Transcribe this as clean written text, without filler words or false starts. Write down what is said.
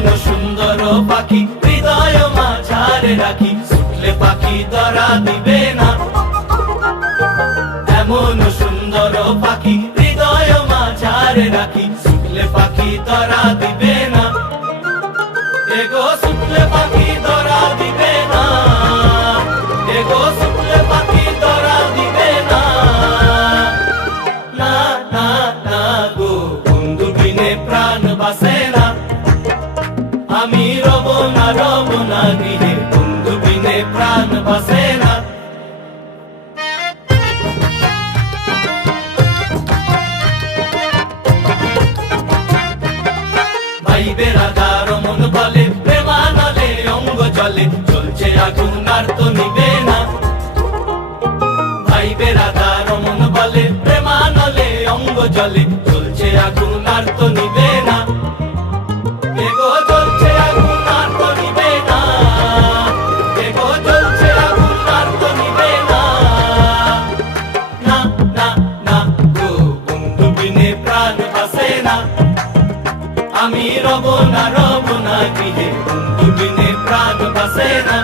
এমন সুন্দর পাখি হৃদয় মাঝারে রাখি, ছুটলে পাখি ধরা দিবে না। এমন সুন্দর পাখি হৃদয় মাঝারে রাখি, ছুটলে পাখি ধরা দিবে না। এগো ছুটলে পাখি ধরা দিবে না, এগো ছুটলে পাখি ধরা দিবে না। না না না গো, বন্ধু বিনে প্রাণ বাসে না। আমি রব না গৃহে, বন্ধু বিনে প্রাণ বাসে না। ভাই বেড়াদার মন বলে, প্রেমানলে অঙ্গ জলে, চলছে আগুন আর তো নিবে না। ভাই বেড়াদার মন বলে, প্রেমানলে অঙ্গ জলে, চলছে আগুন আর তো নিবে না। এগো চলছে আগুন আর তো নিবে না, এগো চলছে আগুন আর তো নিবে না। না না না গো, বন্ধু বিনে প্রাণ বাসে না। আমি রব না গৃহে, বন্ধু বিনে প্রাণ বাসে না।